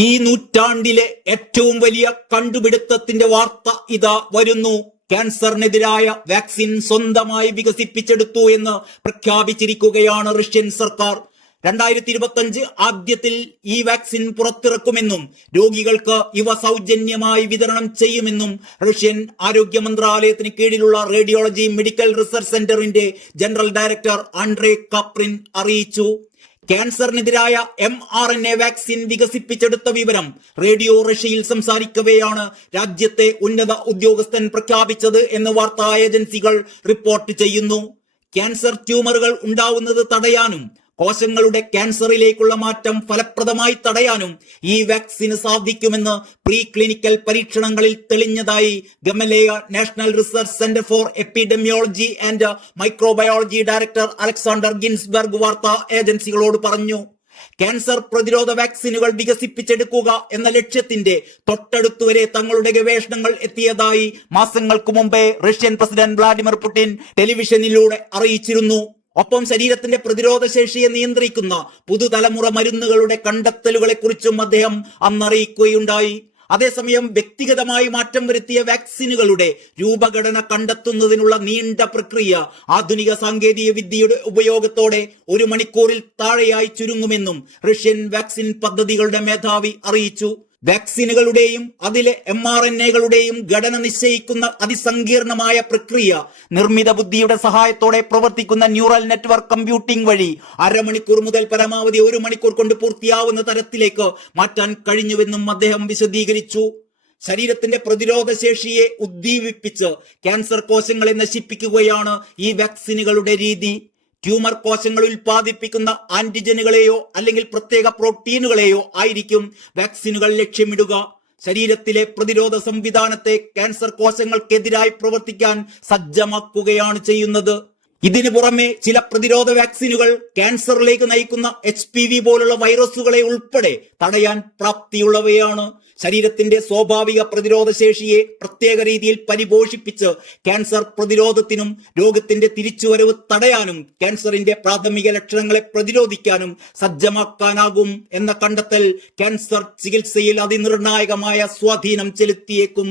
ഈ നൂറ്റാണ്ടിലെ ഏറ്റവും വലിയ കണ്ടുപിടുത്തത്തിന്റെ വാർത്ത ഇതാ വരുന്നു. ക്യാൻസറിനെതിരായ വാക്സിൻ സ്വന്തമായി വികസിപ്പിച്ചെടുത്തു എന്ന് പ്രഖ്യാപിച്ചിരിക്കുകയാണ് റഷ്യൻ സർക്കാർ. രണ്ടായിരത്തി ഇരുപത്തഞ്ച് ആദ്യത്തിൽ ഈ വാക്സിൻ പുറത്തിറക്കുമെന്നും രോഗികൾക്ക് ഇവ സൗജന്യമായി വിതരണം ചെയ്യുമെന്നും റഷ്യൻ ആരോഗ്യ മന്ത്രാലയത്തിന് കീഴിലുള്ള റേഡിയോളജി മെഡിക്കൽ റിസർച്ച് സെന്ററിന്റെ ജനറൽ ഡയറക്ടർ ആൻഡ്രേ കപ്രിൻ അറിയിച്ചു. ക്യാൻസറിനെതിരായ M R N A vaccine വികസിപ്പിച്ചെടുത്ത വിവരം റേഡിയോ റഷ്യയിൽ സംസാരിക്കവെയാണ് രാജ്യത്തെ ഉന്നത ഉദ്യോഗസ്ഥൻ പ്രഖ്യാപിച്ചത് എന്ന് വാർത്താ ഏജൻസികൾ റിപ്പോർട്ട് ചെയ്യുന്നു. ക്യാൻസർ ട്യൂമറുകൾ ഉണ്ടാവുന്നത് തടയാനും കോശങ്ങളുടെ ക്യാൻസറിലേക്കുള്ള മാറ്റം ഫലപ്രദമായി തടയാനും ഈ വാക്സിന് സാധിക്കുമെന്ന് പ്രീ ക്ലിനിക്കൽ പരീക്ഷണങ്ങളിൽ തെളിഞ്ഞതായി Gamaleya national research centre for epidemiology and microbiology director Alexander Gintsburg വാർത്താ ഏജൻസികളോട് പറഞ്ഞു ക്യാൻസർ പ്രതിരോധ വാക്സിനുകൾ വികസിപ്പിച്ചെടുക്കുക എന്ന ലക്ഷ്യത്തിന്റെ തൊട്ടടുത്തുവരെ തങ്ങളുടെ ഗവേഷണങ്ങൾ എത്തിയതായി മാസങ്ങൾക്ക് മുമ്പേ റഷ്യൻ പ്രസിഡന്റ് വ്ളാഡിമിർ പുടിൻ ടെലിവിഷനിലൂടെ അറിയിച്ചിരുന്നു. ഒപ്പം ശരീരത്തിന്റെ പ്രതിരോധ ശേഷിയെ നിയന്ത്രിക്കുന്ന പുതുതലമുറ മരുന്നുകളുടെ കണ്ടെത്തലുകളെ കുറിച്ചും അദ്ദേഹം അന്നറിയിക്കുകയുണ്ടായി. അതേസമയം വ്യക്തിഗതമായി മാറ്റം വരുത്തിയ വാക്സിനുകളുടെ രൂപഘടന കണ്ടെത്തുന്നതിനുള്ള നീണ്ട പ്രക്രിയ ആധുനിക സാങ്കേതിക വിദ്യയുടെ ഉപയോഗത്തോടെ ഒരു മണിക്കൂറിൽ താഴെയായി ചുരുങ്ങുമെന്നും റഷ്യൻ വാക്സിൻ പദ്ധതികളുടെ മേധാവി അറിയിച്ചു. വാക്സിനുകളുടെയും അതിലെ എം ആർ എൻ എകളുടെയും ഘടന നിശ്ചയിക്കുന്ന അതിസങ്കീർണമായ പ്രക്രിയ നിർമ്മിത ബുദ്ധിയുടെ സഹായത്തോടെ പ്രവർത്തിക്കുന്ന ന്യൂറൽ നെറ്റ്വർക്ക് കമ്പ്യൂട്ടിംഗ് വഴി അരമണിക്കൂർ മുതൽ പരമാവധി ഒരു മണിക്കൂർ കൊണ്ട് പൂർത്തിയാവുന്ന തരത്തിലേക്ക് മാറ്റാൻ കഴിഞ്ഞുവെന്നും അദ്ദേഹം വിശദീകരിച്ചു. ശരീരത്തിന്റെ പ്രതിരോധ ശേഷിയെ ഉദ്ദീപിപ്പിച്ച് ക്യാൻസർ കോശങ്ങളെ നശിപ്പിക്കുകയാണ് ഈ വാക്സിനുകളുടെ രീതി. ട്യൂമർ കോശങ്ങൾ ഉൽപ്പാദിപ്പിക്കുന്ന ആന്റിജനുകളെയോ അല്ലെങ്കിൽ പ്രത്യേക പ്രോട്ടീനുകളെയോ ആയിരിക്കും വാക്സിനുകൾ ലക്ഷ്യമിടുക. ശരീരത്തിലെ പ്രതിരോധ സംവിധാനത്തെ ക്യാൻസർ കോശങ്ങൾക്കെതിരായി പ്രവർത്തിക്കാൻ സജ്ജമാക്കുകയാണ് ചെയ്യുന്നത്. ഇതിനു പുറമെ ചില പ്രതിരോധ വാക്സിനുകൾ ക്യാൻസറിലേക്ക് നയിക്കുന്ന എച്ച് പോലുള്ള വൈറസുകളെ ഉൾപ്പെടെ തടയാൻ പ്രാപ്തിയുള്ളവയാണ്. ശരീരത്തിന്റെ സ്വാഭാവിക പ്രതിരോധ ശേഷിയെ പ്രത്യേക രീതിയിൽ പരിപോഷിപ്പിച്ച് ക്യാൻസർ പ്രതിരോധത്തിനും രോഗത്തിന്റെ തിരിച്ചുവരവ് തടയാനും ക്യാൻസറിന്റെ പ്രാഥമിക ലക്ഷണങ്ങളെ പ്രതിരോധിക്കാനും സജ്ജമാക്കാനാകും എന്ന കണ്ടെത്തൽ ക്യാൻസർ ചികിത്സയിൽ അതിനിർണായകമായ സ്വാധീനം ചെലുത്തിയേക്കും.